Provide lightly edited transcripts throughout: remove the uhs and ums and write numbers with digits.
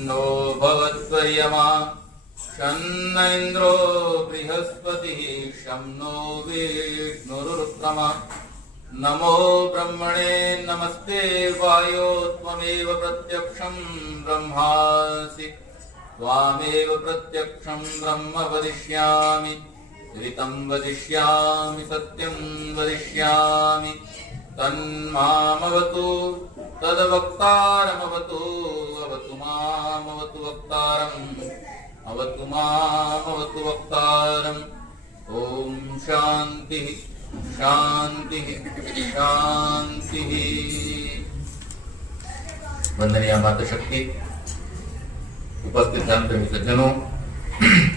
No भवत्वर्यमा शन्न इन्द्रो बृहस्पतिः शं नो विष्णुरुक्रम नमो ब्रह्मणे नमस्ते वायो त्वमेव प्रत्यक्षं ब्रह्मासि त्वामेव प्रत्यक्षं ब्रह्म वदिष्यामि ऋतं वदिष्यामि सत्यं वदिष्यामि तन्मामवतु तद्वक्तारमवतु अवतु मामवतु वक्तारम् अवतु मामवतु वक्तारम्। ओम शांति शांति शांति। वंदनीय मातृशक्ति, उपस्थित धर्म प्रेमी सज्जनों,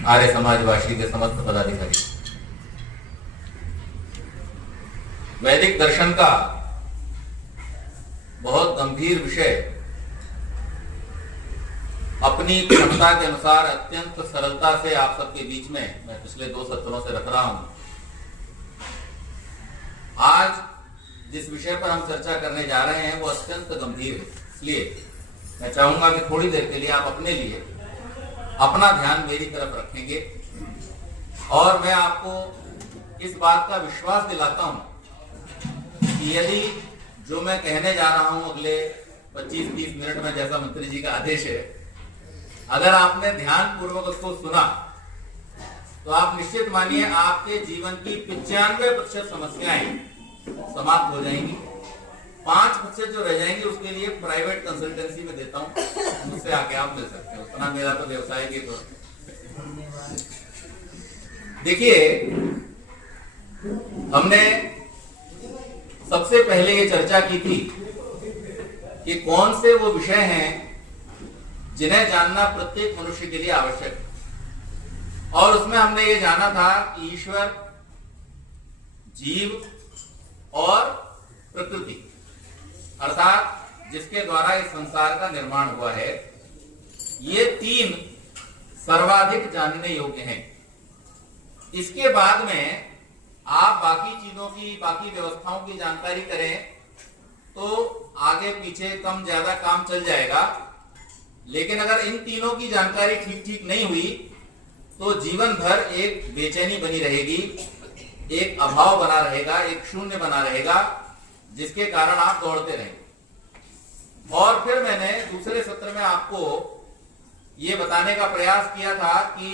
आर्य समाजवासी के समस्त पदाधिकारी, वैदिक दर्शन का बहुत गंभीर विषय अपनी क्षमता के अनुसार अत्यंत सरलता से आप सबके बीच में मैं पिछले 2 सत्रों से रख रहा हूं। आज जिस विषय पर हम चर्चा करने जा रहे हैं वो अत्यंत गंभीर है, इसलिए मैं चाहूंगा कि थोड़ी देर के लिए आप अपने लिए अपना ध्यान मेरी तरफ रखेंगे और मैं आपको इस बात का विश्वास दिलाता हूं कि यदि जो मैं कहने जा रहा हूं अगले 25-30 मिनट में, जैसा मंत्री जी का आदेश है, अगर आपने ध्यान पूर्वक उसको सुना तो आप निश्चित मानिए आपके जीवन की 95% समस्याएं समाप्त हो जाएंगी। 5% जो रह जाएंगी उसके लिए प्राइवेट कंसल्टेंसी में देता हूं, मुझसे आके आप मिल सकते हो, उतना मेरा तो व्यवसाय की। तो देखिए, हमने सबसे पहले ये चर्चा की थी कि कौन से वो विषय हैं जिन्हें जानना प्रत्येक मनुष्य के लिए आवश्यक है, और उसमें हमने ये जाना था कि ईश्वर, जीव और प्रकृति, अर्थात जिसके द्वारा इस संसार का निर्माण हुआ है, ये 3 सर्वाधिक जानने योग्य हैं। इसके बाद में आप बाकी चीजों की, बाकी व्यवस्थाओं की जानकारी करें तो आगे पीछे कम ज्यादा काम चल जाएगा, लेकिन अगर इन तीनों की जानकारी ठीक नहीं हुई तो जीवन भर एक बेचैनी बनी रहेगी, एक अभाव बना रहेगा, एक शून्य बना रहेगा, जिसके कारण आप दौड़ते रहेंगे। और फिर मैंने दूसरे सत्र में आपको ये बताने का प्रयास किया था कि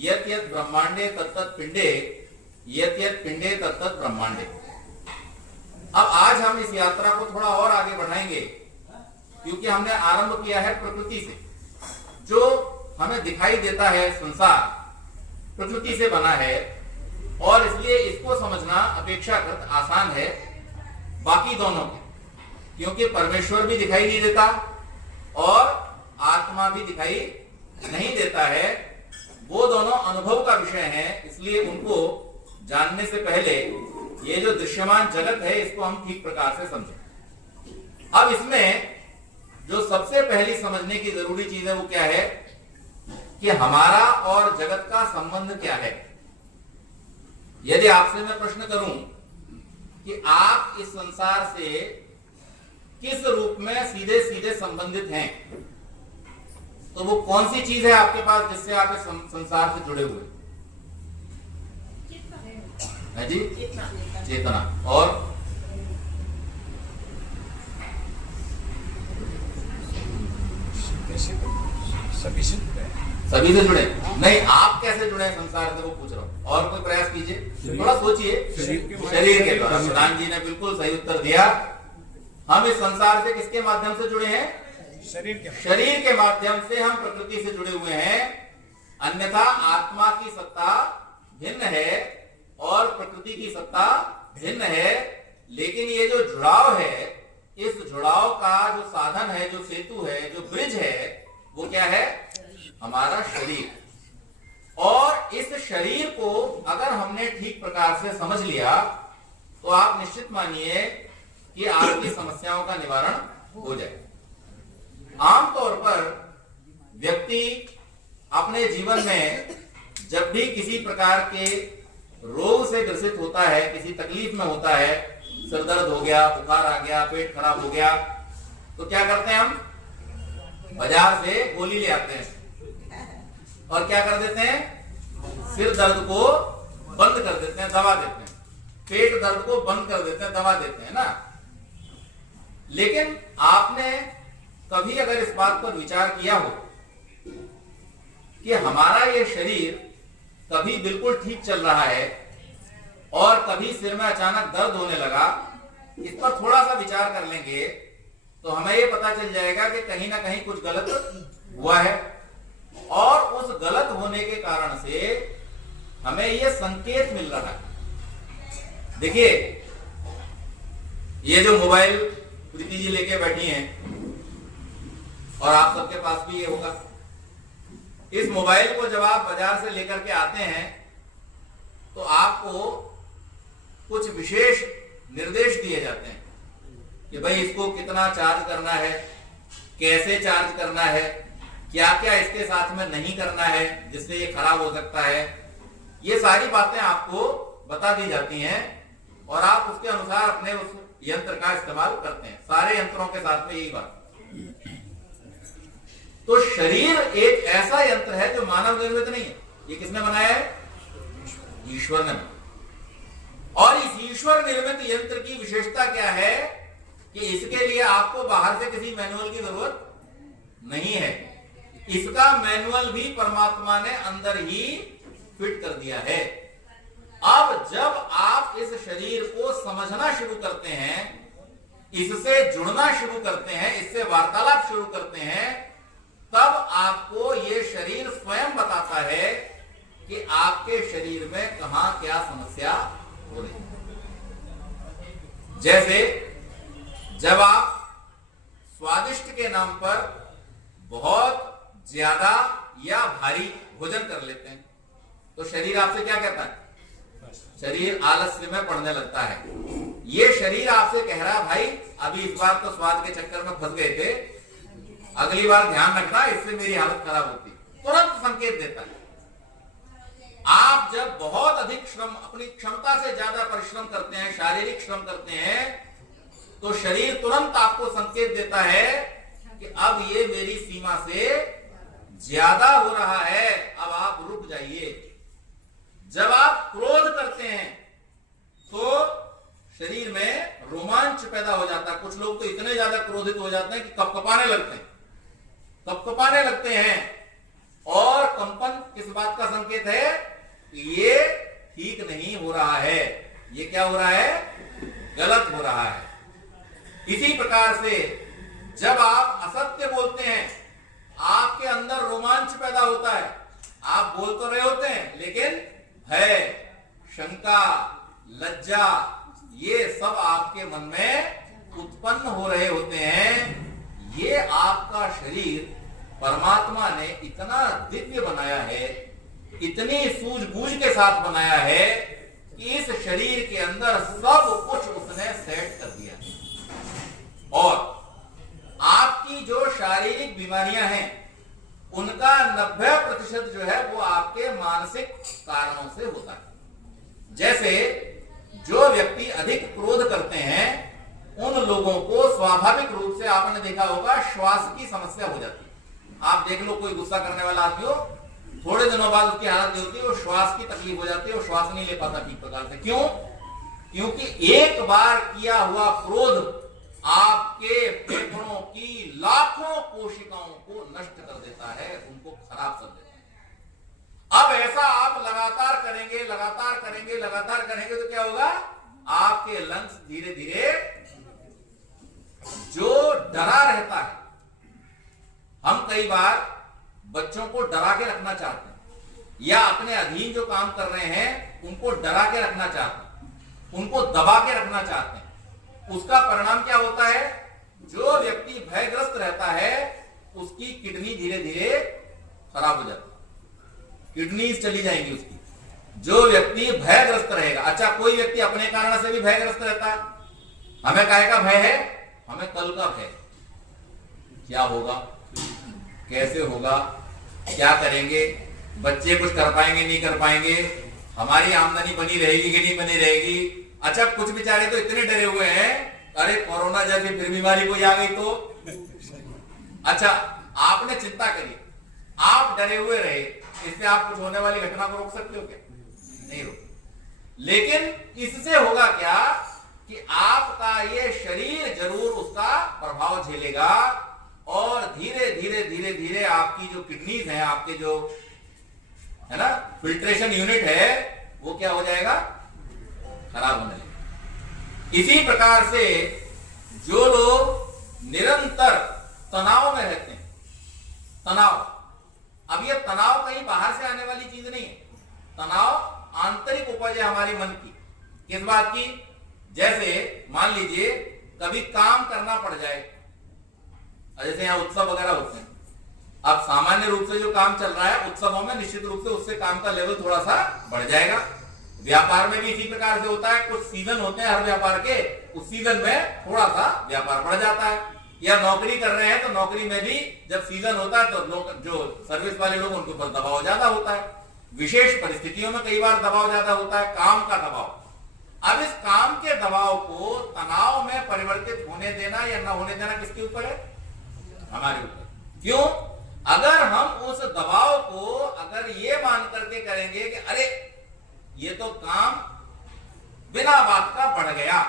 यत् यत् ब्रह्मांडे तत्तत् पिंडे, यत् यत् पिंडे तत्तत् ब्रह्मांडे। अब आज हम इस यात्रा को थोड़ा और आगे बढ़ाएंगे, क्योंकि हमने आरंभ किया है प्रकृति से। जो हमें दिखाई देता है संसार प्रकृति से बना है, और इसलिए इसको समझना अपेक्षाकृत आसान है बाकी दोनों के, क्योंकि परमेश्वर भी दिखाई नहीं देता और आत्मा भी दिखाई नहीं देता है। वो दोनों अनुभव का विषय है, इसलिए उनको जानने से पहले ये जो दृश्यमान जगत है इसको हम ठीक प्रकार से समझें। अब इसमें जो सबसे पहली समझने की जरूरी चीज है वो क्या है कि हमारा और जगत का संबंध क्या है। यदि आपसे मैं प्रश्न करूं कि आप इस संसार से किस रूप में सीधे सीधे संबंधित हैं, तो वो कौन सी चीज है आपके पास जिससे आप इस संसार से जुड़े हुए हैं जी? चेतना। और सभी से जुड़े नहीं, आप कैसे जुड़े हैं संसार से वो पूछ रहा हूं। और कोई प्रयास कीजिए, थोड़ा सोचिए। शरीर के द्वारा। प्रधान जी ने बिल्कुल सही उत्तर दिया। हम इस संसार से किसके माध्यम से जुड़े हैं? शरीर के माध्यम से हम प्रकृति से जुड़े हुए हैं। अन्यथा आत्मा की सत्ता भिन्न है और प्रकृति की सत्ता भिन्न है। लेकिन ये जो जुड़ाव है, इस जुड़ाव का जो साधन है, जो सेतु है, जो ब्रिज है, वो क्या है? हमारा शरीर। और इस शरीर को अगर हमने ठीक प्रकार से समझ लिया तो आप निश्चित मानिए कि आपकी समस्याओं का निवारण हो जाए। आमतौर पर व्यक्ति अपने जीवन में जब भी किसी प्रकार के रोग से ग्रसित होता है, किसी तकलीफ में होता है, सिर दर्द हो गया, बुखार आ गया, पेट खराब हो गया, तो क्या करते हैं हम? बाजार से गोली ले आते हैं और क्या कर देते हैं, सिर दर्द को बंद कर देते हैं, दवा देते हैं, पेट दर्द को बंद कर देते हैं, दवा देते हैं ना। लेकिन आपने कभी अगर इस बात पर विचार किया हो कि हमारा ये शरीर कभी बिल्कुल ठीक चल रहा है और कभी सिर में अचानक दर्द होने लगा, इस पर थोड़ा सा विचार कर लेंगे तो हमें ये पता चल जाएगा कि कहीं ना कहीं कुछ गलत हुआ है, और उस गलत होने के कारण से हमें ये संकेत मिल रहा है। देखिए, ये जो मोबाइल प्रीति जी लेके बैठी हैं और आप सबके पास भी ये होगा, इस मोबाइल को जब आप बाजार से लेकर के आते हैं तो आपको कुछ विशेष निर्देश दिए जाते हैं कि भाई इसको कितना चार्ज करना है, कैसे चार्ज करना है, क्या क्या इसके साथ में नहीं करना है जिससे ये खराब हो सकता है। ये सारी बातें आपको बता दी जाती हैं और आप उसके अनुसार अपने उस यंत्र का इस्तेमाल करते हैं। सारे यंत्रों के साथ में यही बात। तो शरीर एक ऐसा यंत्र है जो मानव निर्मित नहीं है। ये किसने बनाया है? ईश्वर ने। और इस ईश्वर निर्मित यंत्र की विशेषता क्या है कि इसके लिए आपको बाहर से किसी मैनुअल की जरूरत नहीं है। इसका मैनुअल भी परमात्मा ने अंदर ही फिट कर दिया है। अब जब आप इस शरीर को समझना शुरू करते हैं, इससे जुड़ना शुरू करते हैं, इससे वार्तालाप शुरू करते हैं, तब आपको ये शरीर स्वयं बताता है कि आपके शरीर में कहां क्या समस्या हो रही है। जैसे जब आप स्वादिष्ट के नाम पर बहुत ज्यादा या भारी भोजन कर लेते हैं तो शरीर आपसे क्या कहता है? शरीर आलस्य में पड़ने लगता है। ये शरीर आपसे कह रहा है भाई अभी इस बार तो स्वाद के चक्कर में फंस गए थे, अगली बार ध्यान रखना, इससे मेरी हालत खराब होती। तुरंत संकेत देता है। आप जब बहुत अधिक श्रम, अपनी क्षमता से ज्यादा परिश्रम करते हैं, शारीरिक श्रम करते हैं, तो शरीर तुरंत आपको संकेत देता है कि अब ये मेरी सीमा से ज्यादा हो रहा है, अब आप रुक जाइए। जब आप क्रोध करते हैं तो शरीर में रोमांच पैदा हो जाता है। कुछ लोग तो इतने ज्यादा क्रोधित हो जाते हैं कि कपकपाने लगते हैं, कपकपाने लगते हैं। और कंपन किस बात का संकेत है? ये ठीक नहीं हो रहा है, ये क्या हो रहा है? गलत हो रहा है। इसी प्रकार से जब आप असत्य बोलते हैं, आपके अंदर रोमांच पैदा होता है। आप बोल तो रहे होते हैं लेकिन भय, शंका, लज्जा, ये सब आपके मन में उत्पन्न हो रहे होते हैं। ये आपका शरीर परमात्मा ने इतना दिव्य बनाया है, इतनी सूझबूझ के साथ बनाया है कि इस शरीर के अंदर सब कुछ उसने सेट कर दिया है। और आपकी जो शारीरिक बीमारियां हैं उनका 90% जो है वो आपके मानसिक कारणों से होता है। जैसे जो व्यक्ति अधिक क्रोध करते हैं उन लोगों को स्वाभाविक रूप से आपने देखा होगा श्वास की समस्या हो जाती है। आप देख लो कोई गुस्सा करने वाला आदमी हो, थोड़े दिनों बाद उसकी हालत नहीं होती, वो श्वास की तकलीफ हो जाती है, वो श्वास नहीं ले पाता ठीक प्रकार से। क्यों? क्योंकि एक बार किया हुआ क्रोध आपके फेफड़ों की लाखों कोशिकाओं को नष्ट कर देता है, उनको खराब कर देता है। अब ऐसा आप लगातार करेंगे, लगातार करेंगे, लगातार करेंगे तो क्या होगा? आपके लंग्स धीरे धीरे, जो डरा रहता है, हम कई बार बच्चों को डरा के रखना चाहते हैं या अपने अधीन जो काम कर रहे हैं उनको डरा के रखना चाहते हैं, उनको दबा के रखना चाहते हैं। उसका परिणाम क्या होता है? जो व्यक्ति भयग्रस्त रहता है उसकी किडनी धीरे धीरे खराब हो जाती है, किडनीज चली जाएंगी उसकी। जो व्यक्ति भयग्रस्त रहेगा, अच्छा कोई व्यक्ति अपने कारण से भी भयग्रस्त रहता है, हमें काहे का भय है? हमें कल का भय, क्या होगा, कैसे होगा, क्या करेंगे, बच्चे कुछ कर पाएंगे नहीं कर पाएंगे, हमारी आमदनी बनी रहेगी कि नहीं बनी रहेगी। अच्छा कुछ बेचारे तो इतने डरे हुए हैं, अरे कोरोना जैसी फिर बीमारी कोई आ गई तो। अच्छा आपने चिंता करी, आप डरे हुए रहे, इससे आप कुछ होने वाली घटना को रोक सकते हो क्या? नहीं रोक। लेकिन इससे होगा क्या कि आपका ये शरीर जरूर उसका प्रभाव झेलेगा और धीरे धीरे धीरे धीरे आपकी जो किडनीज हैं, आपके जो है ना फिल्ट्रेशन यूनिट है, वो क्या हो जाएगा? खराब होने लगेगा। इसी प्रकार से जो लोग निरंतर तनाव में रहते हैं, तनाव, अब ये तनाव कहीं बाहर से आने वाली चीज नहीं है, तनाव आंतरिक उपज है हमारी मन की। किस बात की? जैसे मान लीजिए कभी काम करना पड़ जाए, जैसे यहां उत्सव वगैरह होते हैं, अब सामान्य रूप से जो काम चल रहा है उत्सवों में निश्चित रूप से उससे काम का लेवल थोड़ा सा बढ़ जाएगा। व्यापार में भी इसी प्रकार से होता है, कुछ सीजन होते हैं हर व्यापार के, उस सीजन में थोड़ा सा व्यापार बढ़ जाता है। या नौकरी कर रहे हैं तो नौकरी में भी जब सीजन होता है तो लोग, जो सर्विस वाले लोग, उनके ऊपर दबाव ज्यादा होता है। विशेष परिस्थितियों में कई बार दबाव ज्यादा होता है, काम का दबाव। अब इस काम के दबाव को तनाव में परिवर्तित होने देना या न होने देना किसके ऊपर है? हमारे ऊपर। क्यों? अगर हम उस दबाव को अगर ये मान करके करेंगे कि अरे ये तो काम बिना बात का बढ़ गया,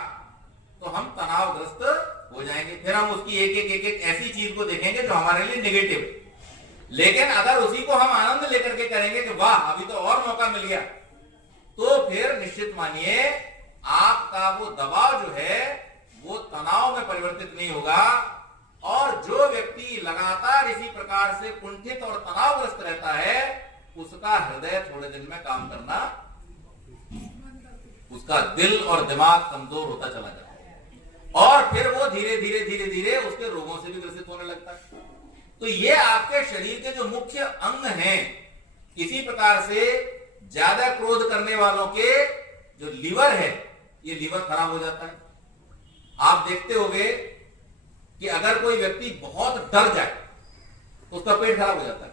तो हम तनावग्रस्त हो जाएंगे। फिर हम उसकी एक ऐसी चीज को देखेंगे जो हमारे लिए नेगेटिव है। लेकिन अगर उसी को हम आनंद लेकर के करेंगे कि वाह अभी तो और मौका मिल गया, तो फिर निश्चित मानिए आपका वो दबाव जो है वो तनाव में परिवर्तित नहीं होगा। और जो व्यक्ति लगातार इसी प्रकार से कुंठित और तनावग्रस्त रहता है, उसका हृदय थोड़े दिन में काम करना, उसका दिल और दिमाग कमजोर होता चला जाता है और फिर वो धीरे धीरे धीरे धीरे उसके रोगों से भी ग्रसित होने लगता है। तो ये आपके शरीर के जो मुख्य अंग हैं, इसी प्रकार से ज्यादा क्रोध करने वालों के जो लीवर है, ये लीवर खराब हो जाता है। आप देखते होंगे कि अगर कोई व्यक्ति बहुत डर जाए तो उसका पेट खराब हो जाता है।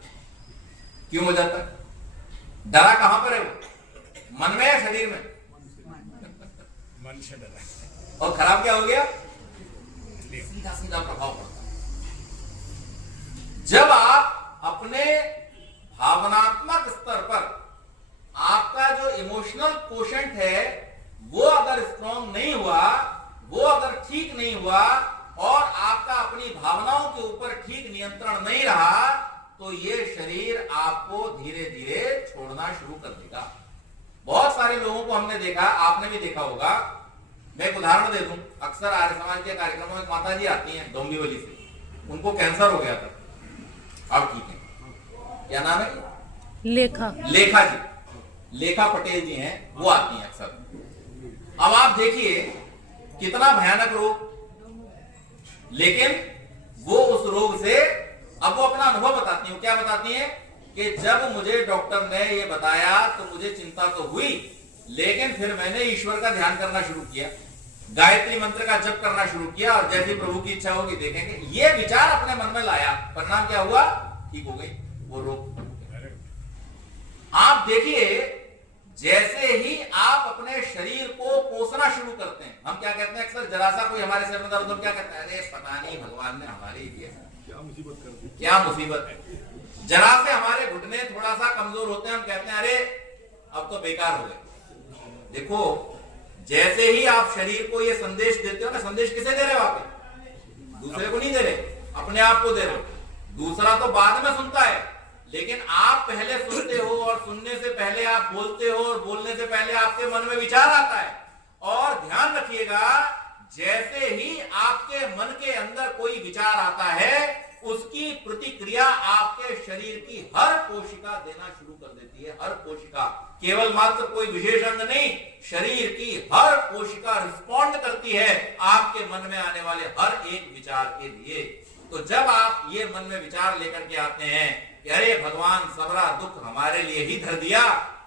क्यों हो जाता है? डरा कहां पर है वो? मन में या शरीर में? मन से डरा। और खराब क्या हो गया? सीधा सीधा प्रभाव पड़ता है। जब आप अपने भावनात्मक स्तर पर आपका जो इमोशनल कोशेंट है वो अगर स्ट्रॉन्ग नहीं हुआ, वो अगर ठीक नहीं हुआ और आपका अपनी भावनाओं के ऊपर ठीक नियंत्रण नहीं रहा, तो ये शरीर आपको धीरे धीरे छोड़ना शुरू कर देगा। बहुत सारे लोगों को हमने देखा, आपने भी देखा होगा। मैं एक उदाहरण दे दूं, अक्सर आर्य समाज के कार्यक्रमों में माता जी आती हैं डोंबिवली से, उनको कैंसर हो गया था, अब ठीक है। क्या नाम है? लेखा जी, लेखा पटेल जी हैं, वो आती हैं अक्सर। अब आप देखिए कितना भयानक रोग, लेकिन वो उस रोग से, अब वो अपना अनुभव बताती हैं। क्या बताती हैं कि जब मुझे डॉक्टर ने ये बताया तो मुझे चिंता तो हुई, लेकिन फिर मैंने ईश्वर का ध्यान करना शुरू किया, गायत्री मंत्र का जप करना शुरू किया और जैसी प्रभु की इच्छा होगी देखेंगे, ये विचार अपने मन में लाया, परिणाम क्या हुआ? ठीक हो गई वो रोग। आप देखिए जैसे ही आप अपने शरीर को कोसना शुरू करते हैं, हम क्या कहते हैं अक्सर, जरा सा कोई हमारे सिर में दर्द हो क्या कहते हैं? अरे पता नहीं भगवान ने हमारे लिए क्या मुसीबत कर दी, क्या मुसीबत है। जरा से हमारे घुटने थोड़ा सा कमजोर होते हैं, हम कहते हैं अरे अब तो बेकार हो गए। देखो जैसे ही आप शरीर को ये संदेश देते हो ना, संदेश किसे दे रहे हो आप? दूसरे को नहीं दे रहे, अपने आप को दे रहे हो। दूसरा तो बाद में सुनता है, लेकिन आप पहले सुनते हो और सुनने से पहले आप बोलते हो और बोलने से पहले आपके मन में विचार आता है। और ध्यान रखिएगा, जैसे ही आपके मन के अंदर कोई विचार आता है, उसकी प्रतिक्रिया आपके शरीर की हर कोशिका देना शुरू कर देती है। हर कोशिका, केवल मात्र कोई विशेष अंग नहीं, शरीर की हर कोशिका रिस्पॉन्ड करती है आपके मन में आने वाले हर एक विचार के लिए। तो जब आप ये मन में विचार लेकर के आते हैं कि अरे भगवान सबरा दुख हमारे लिए ही धर दिया,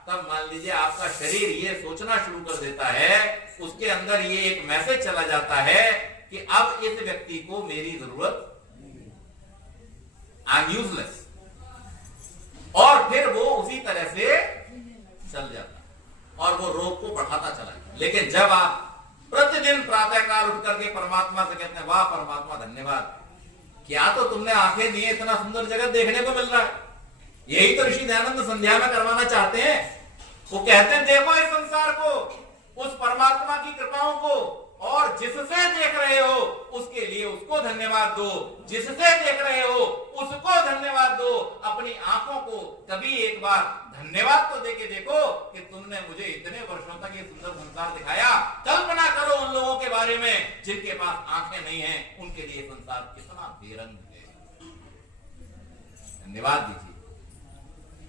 तब मान लीजिए आपका शरीर ये सोचना शुरू कर देता है, उसके अंदर ये एक मैसेज चला जाता है कि अब इस व्यक्ति को मेरी जरूरत, आई एम यूजलेस, और फिर वो उसी तरह से चल जाता है और वो रोग को बढ़ाता चला जाता। लेकिन जब आप प्रतिदिन प्रातःकाल उठ करके परमात्मा से कहते हैं वाह परमात्मा धन्यवाद, क्या तो तुमने आंखें दी, इतना सुंदर जगत देखने को मिल रहा है। यही तो ऋषि दयानंद संध्या में करवाना चाहते हैं। वो कहते हैं देखो इस संसार को, उस परमात्मा की कृपाओं को, और जिससे देख रहे हो उसके लिए उसको धन्यवाद दो, जिससे देख रहे हो उसको धन्यवाद दो। अपनी आंखों को कभी एक बार धन्यवाद तो देके देखो कि तुमने मुझे इतने वर्षों तक ये सुंदर संसार दिखाया। कल्पना करो उन लोगों के बारे में जिनके पास आंखें नहीं हैं, उनके लिए संसार कितना बेरंग है। धन्यवाद दीजिए,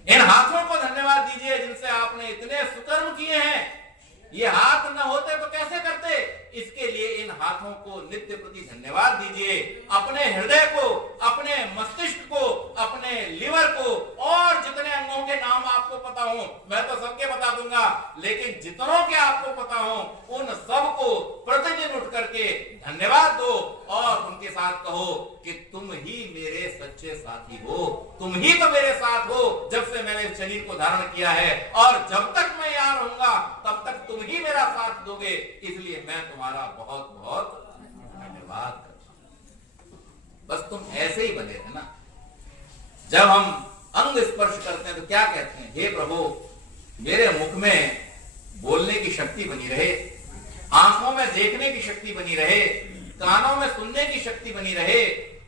इन हाथों को धन्यवाद दीजिए जिनसे आपने इतने सुकर्म किए हैं। ये हाथ न होते तो कैसे करते? इसके लिए इन हाथों को नित्य प्रति धन्यवाद दीजिए। अपने हृदय को, अपने मस्तिष्क को, अपने लिवर को, और जितने अंगों के नाम आपको पता हो, मैं तो सबके बता दूंगा, लेकिन जितनों के आपको पता हो उन सबको प्रतिदिन उठ करके धन्यवाद दो और उनके साथ कहो कि तुम ही मेरे सच्चे साथी हो, तुम ही तो मेरे साथ हो जब से मैंने इस शरीर को धारण किया है, और जब तक मैं यहाँ रहूंगा तब तक तुम ही मेरा साथ दोगे, इसलिए मैं तुम्हारा बहुत बहुत धन्यवाद करता हूं। बस तुम ऐसे ही बने थे ना। जब हम अंग स्पर्श करते हैं तो क्या कहते हैं? हे प्रभु, मेरे मुख में बोलने की शक्ति बनी रहे, आंखों में देखने की शक्ति बनी रहे, कानों में सुनने की शक्ति बनी रहे।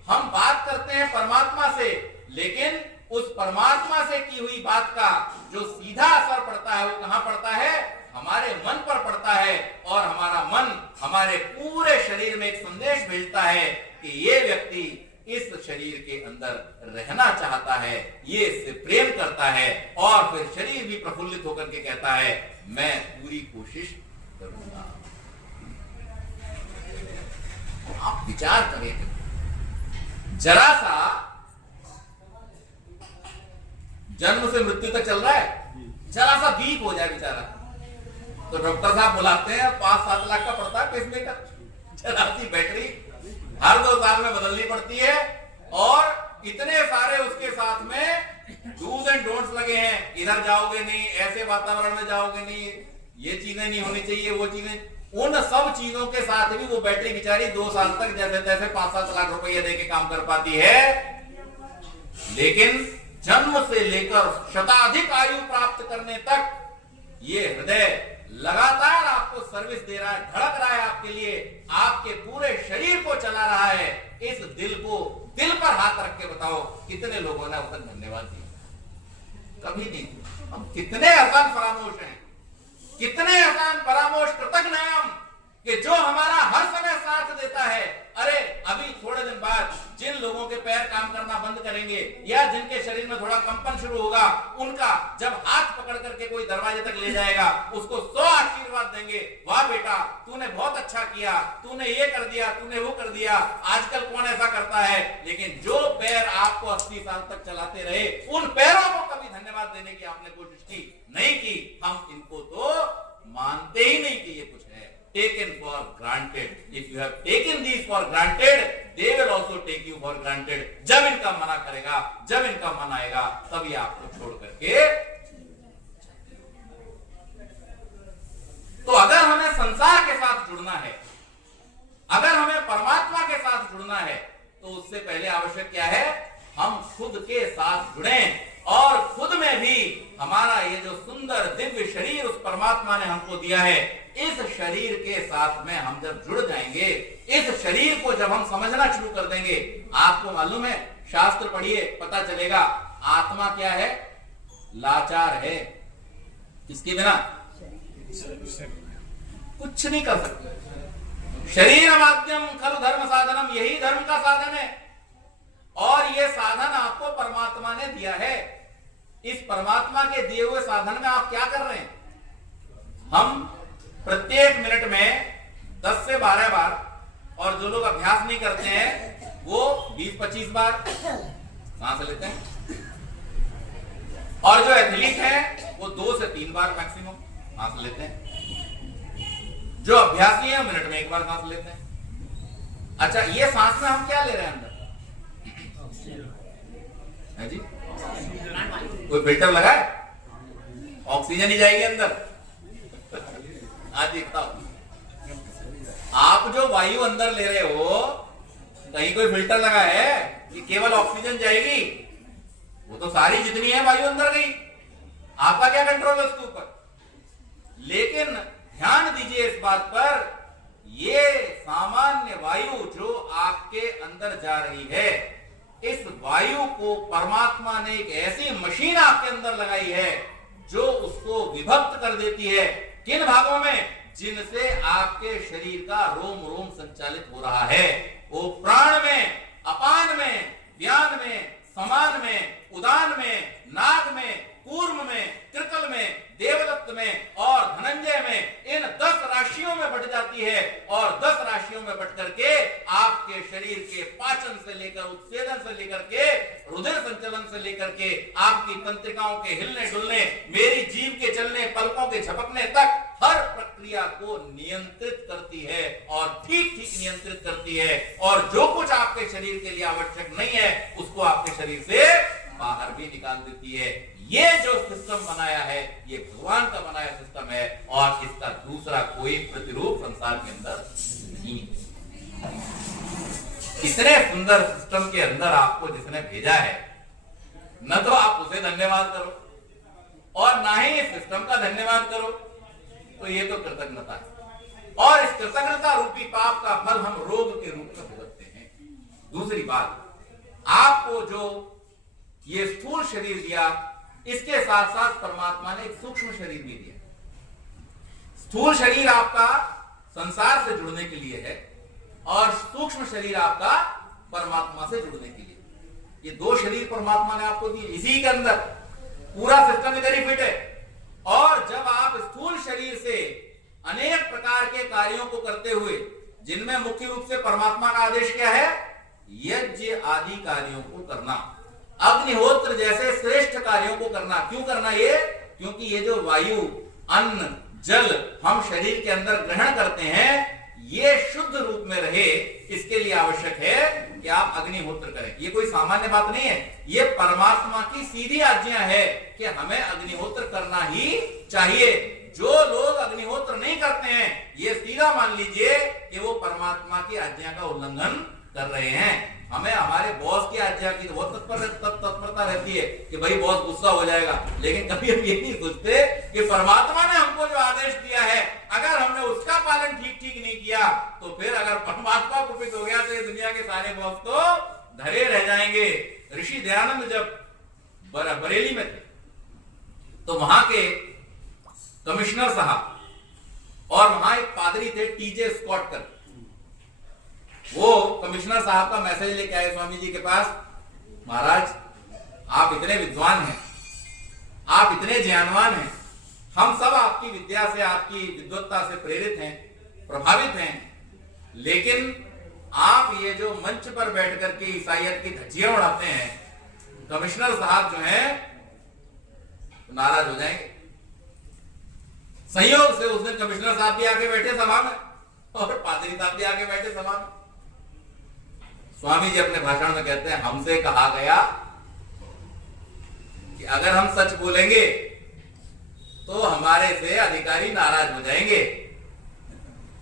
हम बात करते हैं परमात्मा से, लेकिन उस परमात्मा से की हुई बात का जो सीधा असर पड़ता है वो कहां पड़ता है? हमारे मन पर पड़ता है, और हमारा मन हमारे पूरे शरीर में एक संदेश भेजता है कि ये व्यक्ति इस शरीर के अंदर रहना चाहता है, ये इससे प्रेम करता है, और फिर शरीर भी प्रफुल्लित होकर के कहता है मैं पूरी कोशिश करूंगा। आप विचार करें, जरा सा जन्म से मृत्यु तक चल रहा है, जरा सा वीक हो जाए बेचारा तो डॉक्टर साहब बुलाते हैं, 5-7 लाख का पड़ता है पेसमेकर, जरा सी बैटरी हर 2 साल में बदलनी पड़ती है, और इतने सारे उसके साथ में डूज एंड डोंट्स लगे हैं। इधर जाओगे नहीं, ऐसे वातावरण में जाओगे नहीं, ये चीजें नहीं होनी चाहिए, वो चीजें। उन सब चीजों के साथ भी वो बैटरी बेचारी 2 साल तक जैसे तैसे 5-7 लाख रुपया देके काम कर पाती है। लेकिन जन्म से लेकर शताधिक आयु प्राप्त करने तक ये हृदय लगातार आपको सर्विस दे रहा है, धड़क रहा है आपके लिए, आपके पूरे शरीर को चला रहा है। इस दिल को दिल पर हाथ रख के बताओ कितने लोगों ने अब तक धन्यवाद दिया? कभी नहीं। हम कितने आसान परामर्श हैं, कितने आसान परामर्श कृतज्ञ हैं हम कि जो हमारा हर समय साथ देता है। अरे अभी थोड़े दिन बाद जिन लोगों के पैर काम करना बंद करेंगे या जिनके शरीर में थोड़ा कंपन शुरू होगा, उनका जब हाथ पकड़ करके कोई दरवाजे तक ले जाएगा, उसको 100 आशीर्वाद देंगे। वाह बेटा, तूने बहुत अच्छा किया, तूने ये कर दिया, तूने वो कर दिया। आजकल कौन ऐसा करता है? लेकिन जो पैर आपको 80 साल तक चलाते रहे, उन पैरों को कभी धन्यवाद देने की आपने कोशिश की नहीं की। हम इनको तो मानते ही नहीं कि ये कुछ है। Taken for granted. If you have taken these for granted, they will also take you for granted. जब इनका मना करेगा, जब इनका मन आएगा, तभी आपको छोड़ करके। तो अगर हमें संसार के साथ जुड़ना है, अगर हमें परमात्मा के साथ जुड़ना है, तो उससे पहले आवश्यक क्या है? हम खुद के साथ जुड़ें, और खुद में भी हमारा ये जो सुंदर दिव्य शरीर उस परमात्मा ने हमको दिया है, इस शरीर के साथ में हम जब जुड़ जाएंगे, इस शरीर को जब हम समझना शुरू कर देंगे, आपको मालूम है, शास्त्र पढ़िए पता चलेगा आत्मा क्या है? लाचार है। किसके बिना? कुछ नहीं कर सकते। शरीर माध्यम खलु धर्म साधनम, यही धर्म का साधन है, और यह साधन आपको परमात्मा ने दिया है। इस परमात्मा के दिए हुए साधन में आप क्या कर रहे हैं? हम प्रत्येक मिनट में 10 से 12 बार, और जो लोग अभ्यास नहीं करते हैं वो 20-25 बार सांस लेते हैं, और जो एथलीट है वो 2 से 3 बार मैक्सिमम सांस लेते हैं। जो अभ्यासी है मिनट में 1 बार सांस लेते हैं। अच्छा, ये सांस में हम क्या ले रहे हैं अंदर? है जी? कोई फिल्टर लगा है? ऑक्सीजन ही जाएगी अंदर। आज देखता हूं, आप जो वायु अंदर ले रहे हो, कहीं कोई फिल्टर लगा है कि केवल ऑक्सीजन जाएगी? वो तो सारी जितनी है वायु अंदर गई। आपका क्या कंट्रोल है उसके ऊपर? लेकिन ध्यान दीजिए इस बात पर, ये सामान्य वायु जो आपके अंदर जा रही है, इस वायु को परमात्मा ने एक ऐसी मशीन आपके अंदर लगाई है जो उसको विभक्त कर देती है। किन भागों में? जिनसे आपके शरीर का रोम रोम संचालित हो रहा है। वो प्राण में, अपान में, व्यान में, समान में, उदान में, नाग में, कूर्म में, त्रिकल में, देवदत्त में और धनंजय में, इन 10 राशियों में बढ़ जाती है। और 10 राशियों में बढ़ करके आपके शरीर के पाचन से लेकर, उत्सेदन से लेकर के, रुधिर संचलन से लेकर के, आपकी तंत्रिकाओं के हिलने डुलने, मेरी जीभ के चलने, पलकों के झपकने तक हर प्रक्रिया को नियंत्रित करती है और ठीक ठीक नियंत्रित करती है। और जो कुछ आपके शरीर के लिए आवश्यक नहीं है उसको आपके शरीर से बाहर भी निकाल देती है। ये जो सिस्टम बनाया है, ये भगवान का बनाया सिस्टम है और इसका दूसरा कोई प्रतिरूप संसार के अंदर नहीं है। इतने सुंदर सिस्टम के अंदर आपको जिसने भेजा है, न तो आप उसे धन्यवाद करो और ना ही इस सिस्टम का धन्यवाद करो, तो ये तो कृतज्ञता है। और इस कृतज्ञता रूपी पाप का फल हम रोग के रूप में भुगतते हैं। दूसरी बात, आपको जो ये स्थूल शरीर दिया, इसके साथ साथ परमात्मा ने एक सूक्ष्म शरीर भी दिया। स्थूल शरीर आपका संसार से जुड़ने के लिए है और सूक्ष्म शरीर आपका परमात्मा से जुड़ने के लिए। ये 2 शरीर परमात्मा ने आपको दिए। इसी के अंदर पूरा सिस्टम इधर ही फिट है। और जब आप स्थूल शरीर से अनेक प्रकार के कार्यों को करते हुए, जिनमें मुख्य रूप से परमात्मा का आदेश क्या है? यज्ञ आदि कार्यों को करना, अग्निहोत्र जैसे श्रेष्ठ कार्यों को करना। क्यों करना ये? क्योंकि ये जो वायु, अन्न, जल हम शरीर के अंदर ग्रहण करते हैं, ये शुद्ध रूप में रहे, इसके लिए आवश्यक है कि आप अग्निहोत्र करें। ये कोई सामान्य बात नहीं है, ये परमात्मा की सीधी आज्ञा है कि हमें अग्निहोत्र करना ही चाहिए। जो लोग अग्निहोत्र नहीं करते हैं, ये सीधा मान लीजिए कि वो परमात्मा की आज्ञा का उल्लंघन कर रहे हैं। हमें हमारे बॉस की आज्ञा की बहुत तत्परता रहती है कि भाई बॉस गुस्सा हो जाएगा, लेकिन कभी हम ये नहीं सोचते कि परमात्मा ने हमको जो आदेश दिया है, अगर हमने उसका पालन ठीक ठीक नहीं किया तो फिर अगर परमात्मा कुपित हो गया तो ये दुनिया के सारे बॉस तो धरे रह जाएंगे। ऋषि दयानंद जब बरेली में थे तो वहां के कमिश्नर साहब और वहां एक पादरी थे टीजे स्कॉट कर, वो कमिश्नर साहब का मैसेज लेके आए स्वामी जी के पास, महाराज आप इतने विद्वान हैं, आप इतने ज्ञानवान हैं, हम सब आपकी विद्या से, आपकी विद्वत्ता से प्रेरित हैं, प्रभावित हैं, लेकिन आप ये जो मंच पर बैठ करके ईसाइयत की धज्जियां उड़ाते हैं, कमिश्नर साहब जो हैं नाराज हो जाएंगे। संयोग से उस दिन कमिश्नर साहब भी आके बैठे सभा में और पादरी साहब भी आके बैठे सभा में। स्वामी जी अपने भाषण में कहते हैं, हमसे कहा गया कि अगर हम सच बोलेंगे तो हमारे से अधिकारी नाराज हो जाएंगे।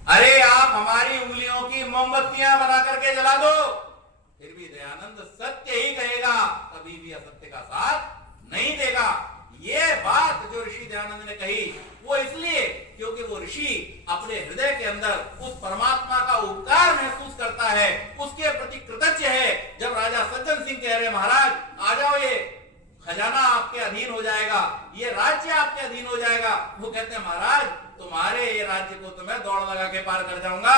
अरे आप हमारी उंगलियों की मोमबत्तियां बना करके जला दो, फिर भी दयानंद सत्य ही कहेगा, कभी भी असत्य का साथ नहीं देगा। ये बात जो ऋषि दयानंद ने कही वो इसलिए क्योंकि वो ऋषि अपने हृदय के अंदर उस परमात्मा का उपकार महसूस करता है, उसके प्रति कृतज्ञ है। जब राजा सज्जन सिंह कह रहे महाराज आ जाओ, ये खजाना आपके अधीन हो जाएगा, ये राज्य आपके अधीन हो जाएगा, वो कहते हैं महाराज तुम्हारे ये राज्य को तो मैं दौड़ लगा के पार कर जाऊंगा,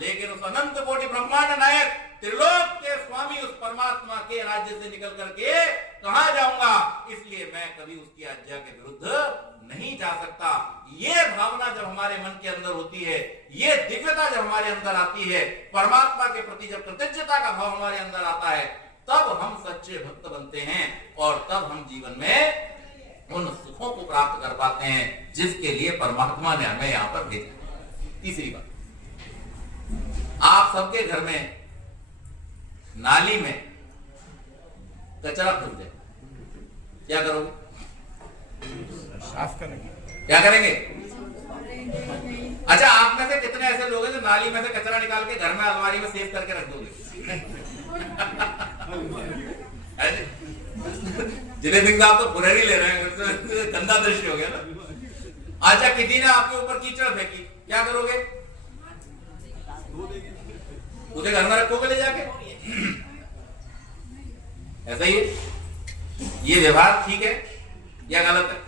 लेकिन उस अनंत कोटि ब्रह्मांड नायक त्रिलोक के स्वामी उस परमात्मा के राज्य से निकल करके कहां जाऊंगा, इसलिए मैं कभी उसकी आज्ञा के विरुद्ध नहीं जा सकता। ये भावना जब हमारे मन के अंदर होती है, ये दिव्यता जब हमारे अंदर आती है, परमात्मा के प्रति जब कृतज्ञता का भाव हमारे अंदर आता है, तब हम सच्चे भक्त बनते हैं और तब हम जीवन में उन सुखों को प्राप्त कर पाते हैं जिसके लिए परमात्मा ने हमें यहां पर भेजा। तीसरी बात, आप सबके घर में नाली में कचरा फंस जाए, क्या करोगे? साफ करेंगे। क्या करेंगे? अच्छा, आप में से कितने ऐसे लोग हैं जो नाली में से कचरा निकाल के घर में अलमारी में सेव करके रख दोगे? जिले सिंह साहब तो फुरहरी ले रहे हैं, तो गंदा दृश्य हो गया ना। अच्छा, किसी ने आपके ऊपर कीचड़ फेंकी, क्या करोगे? उसे घर में रखोगे ले जाके? ऐसा ही है। ये व्यवहार ठीक है या गलत है?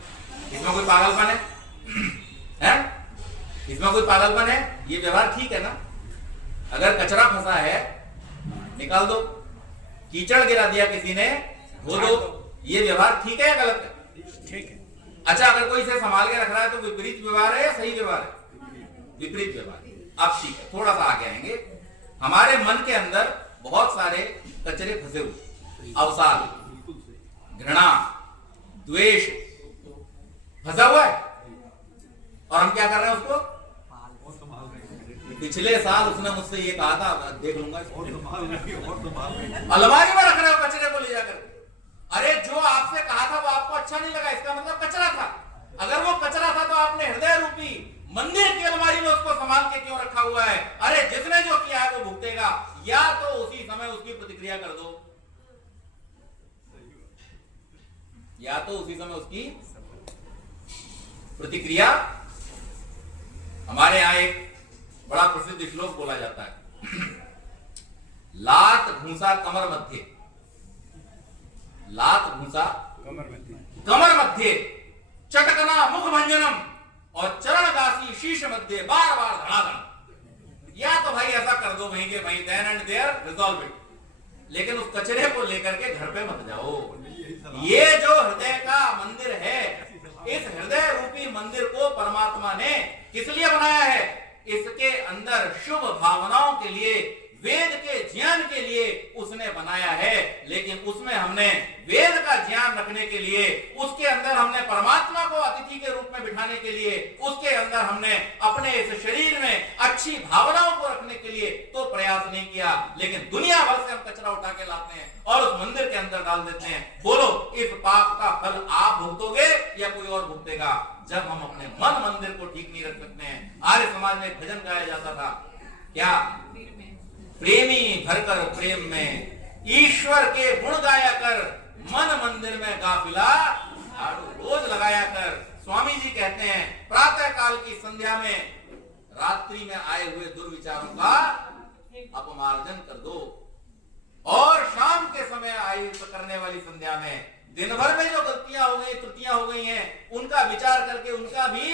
इसमें कोई पागलपन है? इसमें कोई पागलपन है? ये व्यवहार ठीक है ना? अगर कचरा फंसा है निकाल दो, कीचड़ गिरा दिया किसी ने धो दो, ये व्यवहार ठीक है या गलत है? ठीक है। अच्छा, अगर कोई इसे संभाल के रख रहा है तो विपरीत व्यवहार है या सही व्यवहार है? विपरीत व्यवहार। अब ठीक है, थोड़ा सा आगे आएंगे। हमारे मन के अंदर बहुत सारे कचरे फंसे हुए, अवसाद, घृणा, द्वेष फंसा हुआ है, और हम क्या कर रहे हैं उसको? पिछले साल उसने मुझसे ये कहा था, देख लूंगा, अलमारी में रख रहे हो कचरे को ले जाकर। अरे जो आपसे कहा था वो आपको अच्छा नहीं लगा, इसका मतलब कचरा था। अगर वो कचरा था तो आपने हृदय रूपी मंदिर की अलमारी में उसको संभाल के क्यों रखा हुआ है? अरे जिसने जो किया है वो भुगतेगा, या तो उसी समय उसकी प्रतिक्रिया कर दो, या तो उसी समय उसकी प्रतिक्रिया। हमारे यहां एक बड़ा प्रसिद्ध श्लोक बोला जाता है, लात घूसा कमर मध्य, लात घूसा कमर मध्य, चटकना मुख भंजनम, और चरण दासी शीश मध्य, बार बार धड़ाधड़। या तो भाई ऐसा कर दो वहीं के वहीं, then and there resolve it, लेकिन उस कचरे को लेकर के घर पे मत जाओ। ये जो हृदय का मंदिर है, इस हृदय रूपी मंदिर को परमात्मा ने किस लिए बनाया है? इसके अंदर शुभ भावनाओं के लिए, वेद के ज्ञान के लिए उसने बनाया है। लेकिन उसमें हमने वेद का ज्ञान रखने के लिए, उसके अंदर हमने परमात्मा को अतिथि के रूप में बिठाने के लिए, उसके अंदर हमने अपने इस शरीर में अच्छी भावनाओं को रखने के लिए तो प्रयास नहीं किया। लेकिन दुनिया भर से हम कचरा उठा के लाते हैं और उस मंदिर के अंदर डाल देते हैं। बोलो, इस पाप का फल आप भुगतोगे या कोई और भुगतेगा? जब हम अपने मन मंदिर को ठीक नहीं रख सकते हैं। आर्य समाज में भजन गाया जाता था, क्या? प्रेमी भरकर प्रेम में ईश्वर के गुण गाया कर, मन मंदिर में गाफिला झाड़ू रोज लगाया कर। स्वामी जी कहते हैं, प्रातः काल की संध्या में रात्रि में आए हुए दुर्विचारों का अपमार्जन कर दो, और शाम के समय आई करने वाली संध्या में दिन भर में जो गलतियां हो गई, त्रुटियां हो गई हैं, उनका विचार करके उनका भी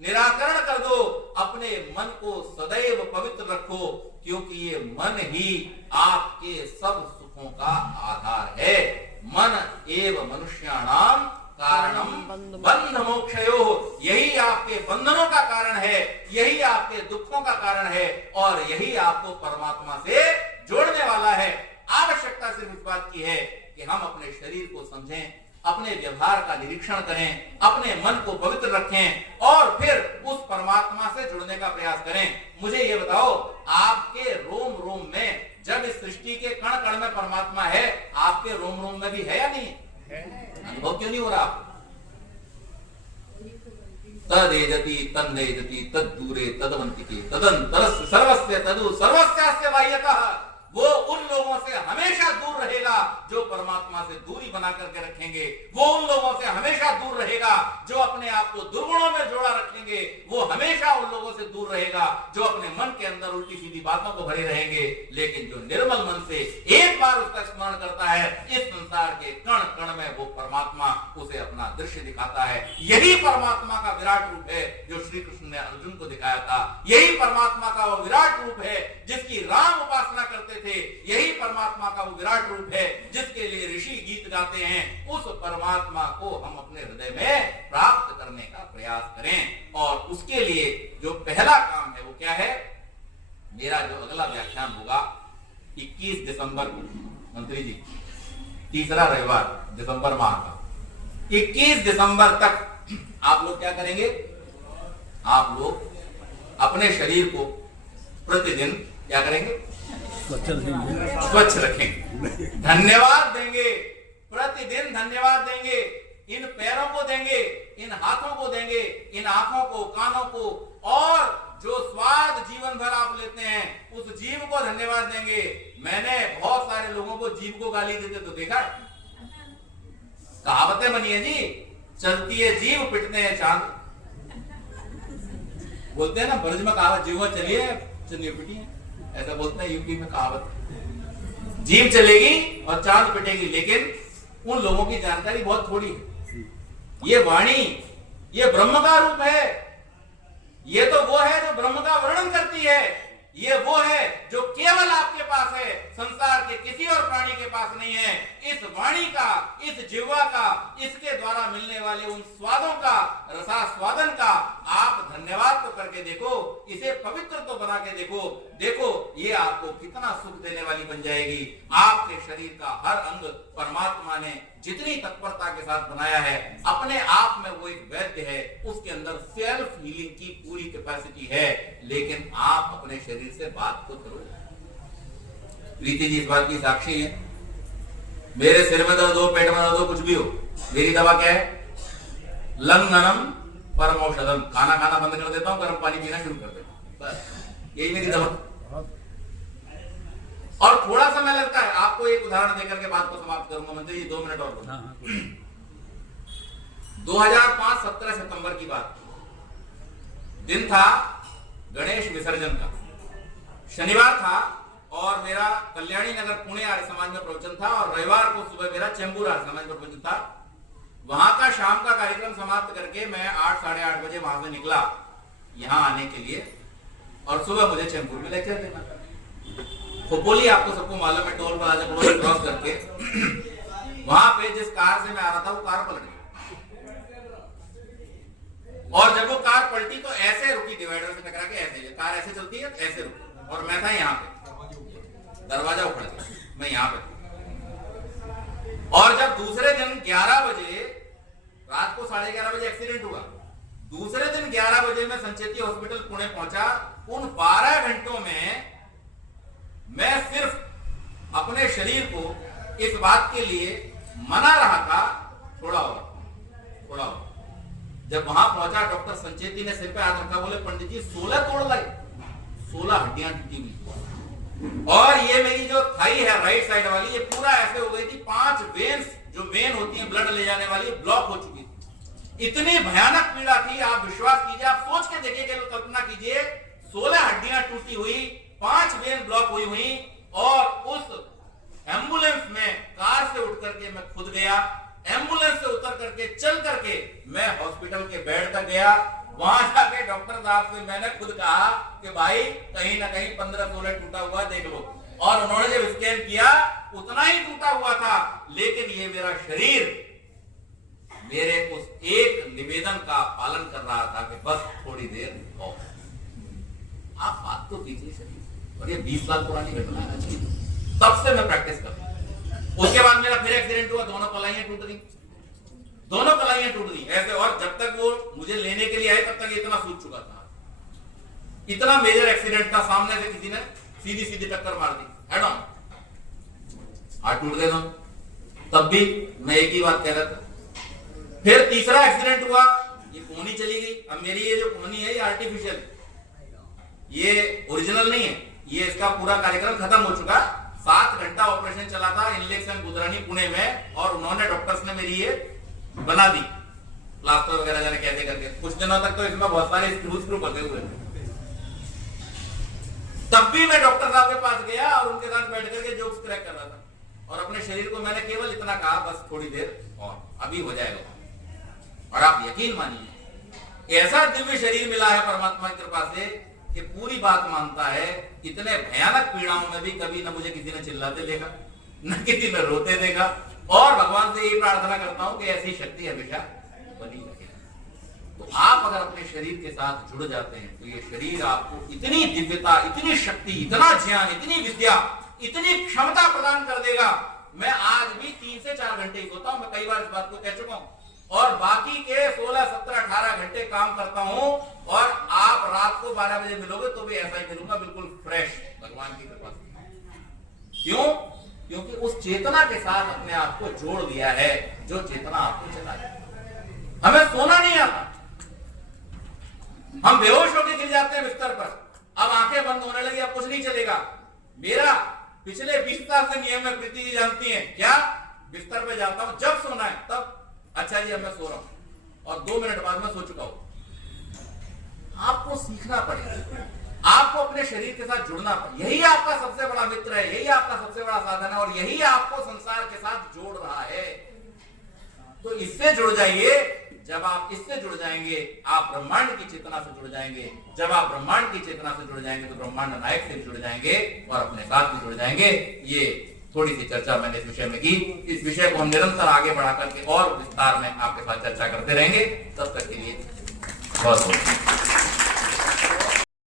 निराकरण कर दो। अपने मन को सदैव पवित्र रखो, क्योंकि ये मन ही आपके सब सुखों का आधार है। मन एव मनुष्याणाम कारणम बंध मोक्षयो, यही आपके बंधनों का कारण है, यही आपके दुखों का कारण है, और यही आपको परमात्मा से जोड़ने वाला है। आवश्यकता सिर्फ इस बात की है कि हम अपने शरीर को समझें, अपने व्यवहार का निरीक्षण करें, अपने मन को पवित्र रखें, और फिर उस परमात्मा से जुड़ने का प्रयास करें। मुझे ये बताओ, आपके रोम रोम में, जब इस सृष्टि के कण कण में परमात्मा है, आपके रोम रोम में भी है या नहीं है? अनुभव क्यों नहीं हो रहा? तदेजति तन्नेजति तद्दूरे तदवंतिके तदंतरस्य सर्वस्य तदु सर्वस्यास्य बाह्यतः। वो उन लोगों से हमेशा दूर रहेगा जो परमात्मा से दूरी बना करके रखेंगे। वो उन लोगों से हमेशा दूर रहेगा जो अपने आप को दुर्गुणों में जोड़ा रखेंगे। वो हमेशा उन लोगों से दूर रहेगा जो अपने मन के अंदर उल्टी सीधी बातों को भरे रहेंगे। लेकिन जो निर्मल मन से एक बार उसका स्मरण करता है, इस संसार के कण कण में वो परमात्मा उसे अपना दृश्य दिखाता है। यही परमात्मा का विराट रूप है जो श्री कृष्ण ने अर्जुन को दिखाया था। यही परमात्मा का वो विराट रूप है जिसकी राम उपासना करते थे। यही परमात्मा का वो विराट रूप है जिसके लिए ऋषि गीत गाते हैं। उस परमात्मा को हम अपने हृदय में प्राप्त करने का प्रयास करें, और उसके लिए जो पहला काम है वो क्या है? मेरा जो अगला व्याख्यान होगा 21 दिसंबर को, मंत्री जी, तीसरा रविवार दिसंबर माह का, 21 दिसंबर तक आप लोग क्या करेंगे? आप लोग अपने शरीर को प्रतिदिन क्या करेंगे? स्वच्छ रखेंगे, धन्यवाद देंगे, प्रतिदिन धन्यवाद देंगे। इन पैरों को देंगे, इन हाथों को देंगे, इन आंखों को, कानों को, और जो स्वाद जीवन भर आप लेते हैं उस जीव को धन्यवाद देंगे। मैंने बहुत सारे लोगों को जीव को गाली देते तो देखा। कहावतें बनी है जी, चलती है जीव पिटते हैं चांद। बोलते हैं ना ब्रज में कहावत, जीव चलिए चलिए पिटिए, ऐसा बोलते हैं यूपी में कहावत। जीव चलेगी और चांद पिटेगी, लेकिन उन लोगों की जानकारी बहुत थोड़ी है। ये वाणी, ये ब्रह्म का रूप है। ये तो वो है जो ब्रह्म का वर्णन करती है। ये वो है जो केवल आपके पास है, संसार के किसी और प्राणी के पास नहीं है। इस वाणी का, इस जिह्वा का, इसके द्वारा मिलने वाले उन स्वादों का, रसास्वादन का आप धन्यवाद तो करके देखो, इसे पवित्र तो बना के देखो। देखो ये आपको कितना सुख देने वाली बन जाएगी। आपके शरीर का हर अंग परमात्मा ने जितनी तत्परता के साथ बनाया है, अपने आप में वो एक वैद्य है। उसके अंदर सेल्फ हीलिंग की पूरी कैपेसिटी है, लेकिन आप अपने शरीर से बात तो करो। प्रीति जी इस बात की साक्षी है। मेरे सिर में दर्द हो, पेट में दर्द हो, कुछ भी हो, मेरी दवा क्या है? लंघनम परमौषधम। खाना खाना बंद कर देता हूं, गर्म पानी पीना शुरू कर देता हूं, बस यही मेरी दवा। और थोड़ा समय लगता है। आपको एक उदाहरण देकर के बात को समाप्त करूंगा मंत्री जी, 2 मिनट और बोलूं। 2005 17 सितंबर की बात, दिन था गणेश विसर्जन का, शनिवार था और मेरा कल्याणी नगर पुणे आर्य समाज में प्रवचन था और रविवार को सुबह मेरा चेंबूर आर्य समाज में प्रवचन था। वहां का शाम का कार्यक्रम समाप्त करके मैं 8 साढ़े 8 बजे वहां से निकला यहां आने के लिए, और सुबह मुझे चेंबूर में लेक्चर देना था। खोपोली आपको सबको मालूम है, टोल प्लाजा क्रॉस करके वहां पे जिस कार से मैं आ रहा था वो कार पलट गई, और जब वो कार पलटी तो ऐसे रुकी, डिवाइडर से टकरा के। ऐसे कार ऐसे चलती है, ऐसे रुकी, और मैं था यहाँ पे, दरवाजा उखड़ गया, मैं यहाँ पे। और जब दूसरे दिन 11 बजे, रात को 11:30 बजे एक्सीडेंट हुआ, दूसरे दिन 11 बजे मैं संचेती हॉस्पिटल पुणे पहुंचा। उन 12 घंटों में मैं सिर्फ अपने शरीर को इस बात के लिए मना रहा था, थोड़ा और थोड़ा और। जब वहां पहुंचा, डॉक्टर संचेती ने सिर पे हाथ रखा, बोले पंडित जी 16 तोड़ लाई, 16 हड्डियां टूटी हुई, और ये मेरी जो थाई है राइट साइड वाली, ये पूरा ऐसे हो गई थी। 5 वेन्स जो वेन होती है ब्लड ले जाने वाली, ब्लॉक हो चुकी थी। इतनी भयानक पीड़ा थी, आप विश्वास कीजिए, आप सोच के देखिए, कल्पना कीजिए, 16 हड्डियां टूटी हुई, 5 वेन ब्लॉक हुई हुई, और उस एम्बुलेंस में कार से उठ करके मैं खुद गया, एम्बुलेंस से उतर करके चल करके मैं हॉस्पिटल के बेड तक गया। वहां जाके डॉक्टर साहब से मैंने खुद कहा कि भाई कहीं ना कहीं 15-16 टूटा हुआ देख लो, और उन्होंने जब स्कैन किया उतना ही टूटा हुआ था, लेकिन ये मेरा शरीर मेरे उस एक निवेदन का पालन कर रहा था कि बस थोड़ी देर और। आप बात तो कीजिए शरीर, और ये 20 साल पुरानी घटना है, तब से मैं प्रैक्टिस कर रहा हूं। उसके बाद मेरा फिर एक्सीडेंट हुआ, दोनों कलाइयां टूट गई, दोनों कलाइयां टूट गई ऐसे। और जब तक वो मुझे लेने के लिए आए तब तक इतना सूज चुका था, इतना मेजर एक्सीडेंट था। सामने से किसी ने सीधी सीधी टक्कर मार दी, हेड ऑन, हाथ टूट गए दोनों। तब भी मैं एक ही बात कह रहा था। फिर तीसरा एक्सीडेंट हुआ, ये कोहनी चली गई। अब मेरी ये जो कोहनी है ये आर्टिफिशियल, ये ओरिजिनल नहीं है। ये इसका पूरा कार्यक्रम खत्म हो चुका, 7 घंटा ऑपरेशन चला था इनलेक्शन गुजरानी पुणे में, और उन्होंने डॉक्टर्स ने मेरी ये बना दी प्लास्टर वगैरह जाने कैसे करके। कुछ दिनों तक तो इसमें बहुत सारे स्क्रू फंसे हुए। तब भी मैं डॉक्टर साहब के पास गया और उनके साथ बैठ करके जोक्स क्रैक कर रहा था, और अपने शरीर को मैंने केवल इतना कहा, बस थोड़ी देर और, अभी हो जाएगा। और आप यकीन मानिए, ऐसा दिव्य शरीर मिला है परमात्मा की कृपा से कि पूरी बात मानता है। इतने भयानक पीड़ाओं में भी कभी न मुझे किसी ने चिल्लाते देखा, न किसी ने रोते देखा, और भगवान से यही प्रार्थना करता हूं कि ऐसी शक्ति हमेशा बनी रहे। तो आप अगर अपने शरीर के साथ जुड़ जाते हैं तो ये शरीर आपको इतनी दिव्यता, इतनी शक्ति, इतना ज्ञान, इतनी विद्या, इतनी क्षमता प्रदान कर देगा। मैं आज भी 3 से 4 घंटे ही सोता हूं, मैं कई बार इस बात को कह चुका हूं, और बाकी के 16, 17, 18 घंटे काम करता हूं। और आप रात को 12 बजे मिलोगे तो भी ऐसा ही मिलूंगा, बिल्कुल फ्रेश, भगवान की कृपा से। क्यों? क्योंकि उस चेतना के साथ अपने आप को जोड़ दिया है, जो चेतना आपको चलाए। हमें सोना नहीं आता, हम बेहोश होकर गिर जाते हैं बिस्तर पर। अब आंखें बंद होने लगी, अब कुछ नहीं चलेगा, मेरा पिछले 20 साल से नियम है, प्रीति जी जानती हैं क्या, बिस्तर पे जाता हूं जब सोना है तब, अच्छा जी अब मैं सो रहा हूं और 2 मिनट बाद मैं सो चुका हूं। आपको सीखना पड़ेगा, आपको अपने शरीर के साथ जुड़ना पड़ेगा। यही आपका सबसे बड़ा मित्र है, यही आपका सबसे बड़ा साधन है और यही आपको संसार के साथ जोड़ रहा है। तो इससे जुड़ जाइए। जब आप इससे जुड़ जाएंगे आप ब्रह्मांड की चेतना से जुड़ जाएंगे। जब आप ब्रह्मांड की चेतना से जुड़ जाएंगे तो ब्रह्मांड नायक से जुड़ जाएंगे और अपने साथ भी जुड़ जाएंगे। ये थोड़ी सी चर्चा मैंने इस विषय में की। इस विषय को हम निरंतर आगे बढ़ा करके और विस्तार में आपके साथ चर्चा करते रहेंगे। तब तक के लिए बहुत बहुत